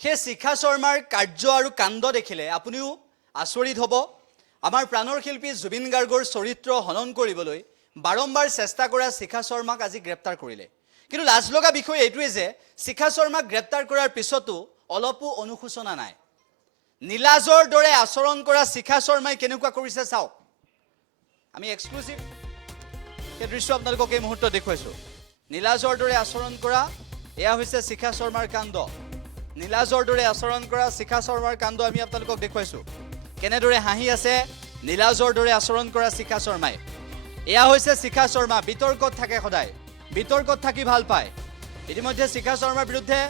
সেই শিখা শৰ্মাৰ কাৰ্য আৰু কাণ্ড দেখিলে আপুনিও আচৰিত হ'ব। আমাৰ প্ৰাণৰ শিল্পী জুবিন গাৰ্গৰ চৰিত্ৰ হনন কৰিবলৈ বাৰম্বাৰ চেষ্টা কৰা শিখা শৰ্মাক আজি গ্ৰেপ্তাৰ কৰিলে। কিন্তু লাজ লগা বিষয় এইটোৱে যে শিখা শৰ্মাক গ্ৰেপ্তাৰ কৰাৰ পিছতো অলপো অনুশোচনা নাই। নীলাজৰ দৰে আচৰণ কৰা শিখা শৰ্মাই কেনেকুৱা কৰিছে চাওক। আমি এক্সক্লুচিভ সেই দৃশ্য আপোনালোকক এই মুহূৰ্তত দেখুৱাইছোঁ। নীলাজৰ দৰে আচৰণ কৰা এয়া হৈছে শিখা শৰ্মাৰ কাণ্ড। নীলাজৰ দৰে আচৰণ কৰা শিখা শৰ্মাৰ কাণ্ড আমি আপোনালোকক দেখুৱাইছোঁ। কেনেদৰে হাঁহি আছে নীলাজৰ দৰে আচৰণ কৰা শিখা শৰ্মাই। এয়া হৈছে শিখা শৰ্মা, বিতৰ্কত থাকে সদায়, বিতৰ্কত থাকি ভাল পায়। ইতিমধ্যে শিখা শৰ্মাৰ বিৰুদ্ধে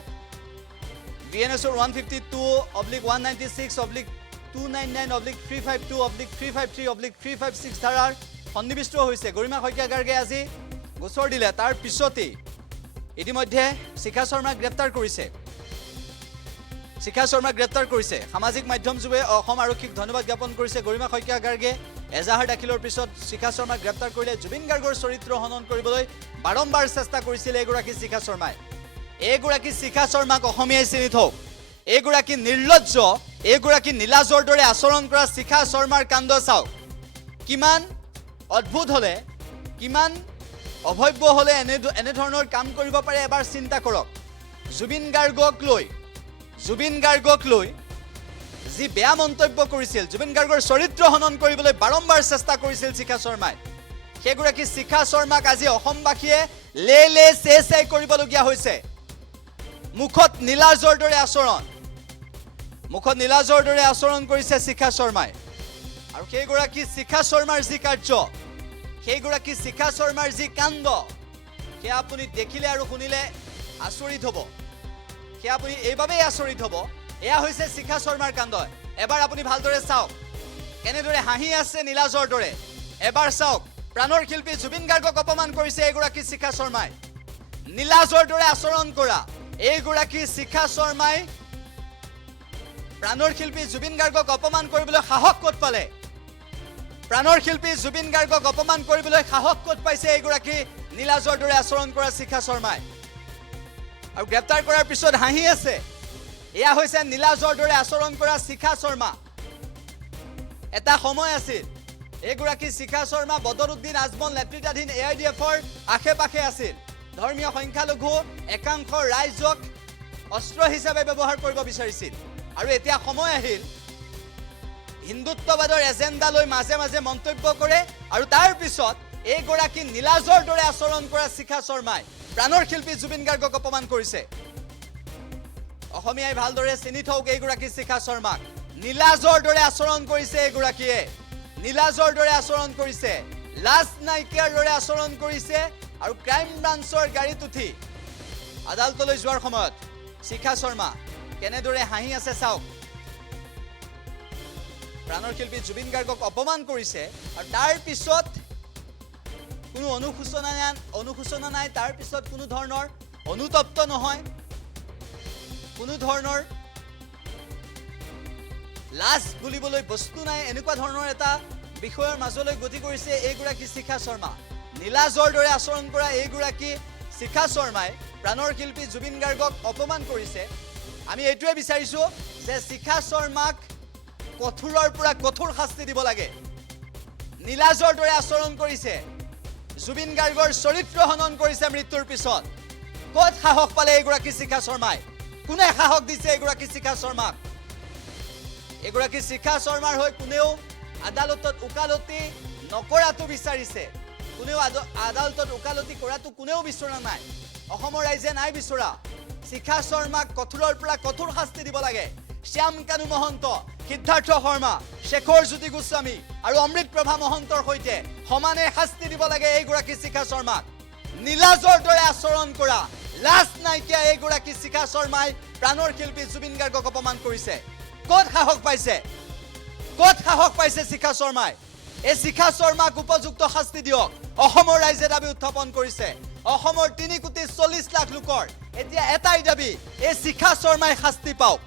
BNSৰ 152/196/299/352/353/356 ধাৰাৰ সন্নিৱিষ্ট হৈছে। গৰিমা শইকীয়া গাৰ্গে আজি গোচৰ দিলে। তাৰ পিছতেই ইতিমধ্যে শিখা শৰ্মাক গ্ৰেপ্তাৰ কৰিছে। শিখা শৰ্মাক গ্ৰেপ্তাৰ কৰিছে। সামাজিক মাধ্যম যোগে অসম আৰক্ষীক ধন্যবাদ জ্ঞাপন কৰিছে গৰিমা শইকীয়া গাৰ্গে। এজাহাৰ দাখিলৰ পিছত শিখা শৰ্মাক গ্ৰেপ্তাৰ কৰিলে। জুবিন গাৰ্গৰ চৰিত্ৰ হনন কৰিবলৈ বাৰম্বাৰ চেষ্টা কৰিছিল এইগৰাকী শিখা শৰ্মাই। এইগৰাকী শিখা শৰ্মাক অসমীয়াই চিনি থওক। এইগৰাকী নিৰ্লজ্জ, এইগৰাকী নীলাজৰ দৰে আচৰণ কৰা শিখা শৰ্মাৰ কাণ্ড চাওক। কিমান অদ্ভুত হ'লে, কিমান অভব্য হ'লে এনেধৰণৰ কাম কৰিব পাৰে এবাৰ চিন্তা কৰক। জুবিন গাৰ্গক লৈ যি বেয়া মন্তব্য কৰিছিল, জুবিন গাৰ্গৰ চৰিত্ৰ হনন কৰিবলৈ বাৰম্বাৰ চেষ্টা কৰিছিল শিখা শৰ্মাই। সেইগৰাকী শিখা শৰ্মাক আজি অসমবাসীয়ে লে চে কৰিবলগীয়া হৈছে। মুখত নীলাজৰ দৰে আচৰণ কৰিছে শিখা শৰ্মাই। আৰু সেইগৰাকী শিখা শৰ্মাৰ যি কাৰ্য, সেইগৰাকী শিখা শৰ্মাৰ যি কাণ্ড, সেয়া আপুনি দেখিলে আৰু শুনিলে আচৰিত হ'ব। সেয়া আপুনি এইবাবেই আচৰিত হ'ব, এয়া হৈছে শিখা শৰ্মাৰ কাণ্ড। এবাৰ আপুনি ভালদৰে চাওক কেনেদৰে হাঁহি আছে নীলাজৰ দৰে। এবাৰ চাওক প্ৰাণৰ শিল্পী জুবিন গাৰ্গক অপমান কৰিছে এইগৰাকী শিখা শৰ্মাই। নীলাজৰ দৰে আচৰণ কৰা এইগৰাকী শিখা শৰ্মাই প্ৰাণৰ শিল্পী জুবিন গাৰ্গক অপমান কৰিবলৈ সাহস ক'ত পালে? প্ৰাণৰ শিল্পী জুবিন গাৰ্গক অপমান কৰিবলৈ সাহস ক'ত পাইছে এইগৰাকী নীলাজৰ দৰে আচৰণ কৰা শিখা শৰ্মাই? আৰু গ্ৰেপ্তাৰ কৰাৰ পিছত হাঁহি আছে। এয়া হৈছে নীলাজৰ দৰে আচৰণ কৰা শিখা শৰ্মা। এটা সময় আছিল এইগৰাকী শিখা শৰ্মা বদৰুদ্দিন আজমল নেতৃত্বাধীন AIDFৰ আশে-পাশে আছিল। ধৰ্মীয় সংখ্যালঘু একাংশ ৰাইজক অস্ত্ৰ হিচাপে ব্যৱহাৰ কৰিব বিচাৰিছিল। আৰু এতিয়া সময় আহিল হিন্দুত্ববাদৰ এজেণ্ডা লৈ মাজে মাজে মন্তব্য কৰে। আৰু তাৰ পিছত এইগৰাকী নীলাজৰ দৰে আচৰণ কৰা শিখা শৰ্মাই প্ৰাণৰ শিল্পী জুবিন গাৰ্গক অপমান কৰিছে। অসমীয়াই ভালদৰে চিনি থওক এইগৰাকী শিখা শৰ্মাক। নীলাজৰ দৰে আচৰণ কৰিছে এইগৰাকীয়ে, নীলাজৰ দৰে আচৰণ কৰিছে, লাজ নাইকিয়াৰ দৰে আচৰণ কৰিছে। আৰু ক্ৰাইম ব্ৰাঞ্চৰ গাড়ীত উঠি আদালতলৈ যোৱাৰ সময়ত শিখা শৰ্মা কেনেদৰে হাঁহি আছে চাওক। প্ৰাণৰ শিল্পী জুবিন গাৰ্গক অপমান কৰিছে আৰু তাৰ পিছত কোনো অনুশোচনা নাই। তাৰ পিছত কোনো ধৰণৰ অনুতপ্ত নহয়, কোনো ধৰণৰ লাজ বুলিবলৈ বস্তু নাই। এনেকুৱা ধৰণৰ এটা বিষয়ৰ মাজলৈ গতি কৰিছে এইগৰাকী শিখা শৰ্মা। নীলাজৰ দৰে আচৰণ কৰা এইগৰাকী শিখা শৰ্মাই প্ৰাণৰ শিল্পী জুবিন গাৰ্গক অপমান কৰিছে। আমি এইটোৱে বিচাৰিছোঁ যে শিখা শৰ্মাক কঠোৰৰ পৰা কঠোৰ শাস্তি দিব লাগে। নীলাজৰ দৰে আচৰণ কৰিছে, জুবিন গাৰ্গৰ চৰিত্ৰ হনন কৰিছে মৃত্যুৰ পিছত। ক'ত সাহস পালে এইগৰাকী শিখা শৰ্মাই? কোনে সাহস দিছে এইগৰাকী শিখা শৰ্মাক? এইগৰাকী শিখা শৰ্মাৰ হৈ কোনেও আদালতত ওকালতি নকৰাটো বিচাৰিছে। কোনেও আদালতত ওকালতি কৰাটো কোনেও বিচৰা নাই। অসমৰ ৰাইজে নাই বিচৰা। শিখা শৰ্মাক কঠোৰৰ পৰা কঠোৰ শাস্তি দিব লাগে। শ্যাম কানু মহন্ত, সিদ্ধাৰ্থ শৰ্মা, শেখৰ জ্যোতি গোস্বামী আৰু অমৃত প্ৰভা মহন্তৰ সৈতে সমানে শাস্তি দিব লাগে এইগৰাকী শিখা শৰ্মাক। নীলাজৰ দৰে আচৰণ কৰা লাজ নাইকিয়া এইগৰাকী শিখা শৰ্মাই প্ৰাণৰ শিল্পী জুবিন গাৰ্গক অপমান কৰিছে। ক'ত সাহস পাইছে? ক'ত সাহস পাইছে শিখা শৰ্মাই? এই শিখা শৰ্মাক উপযুক্ত শাস্তি দিয়ক। অসমৰ ৰাইজে দাবী উত্থাপন কৰিছে। অসমৰ 3 কোটি 40 লাখ লোকৰ এতিয়া এটাই দাবী, এই শিখা শৰ্মাই শাস্তি পাওক।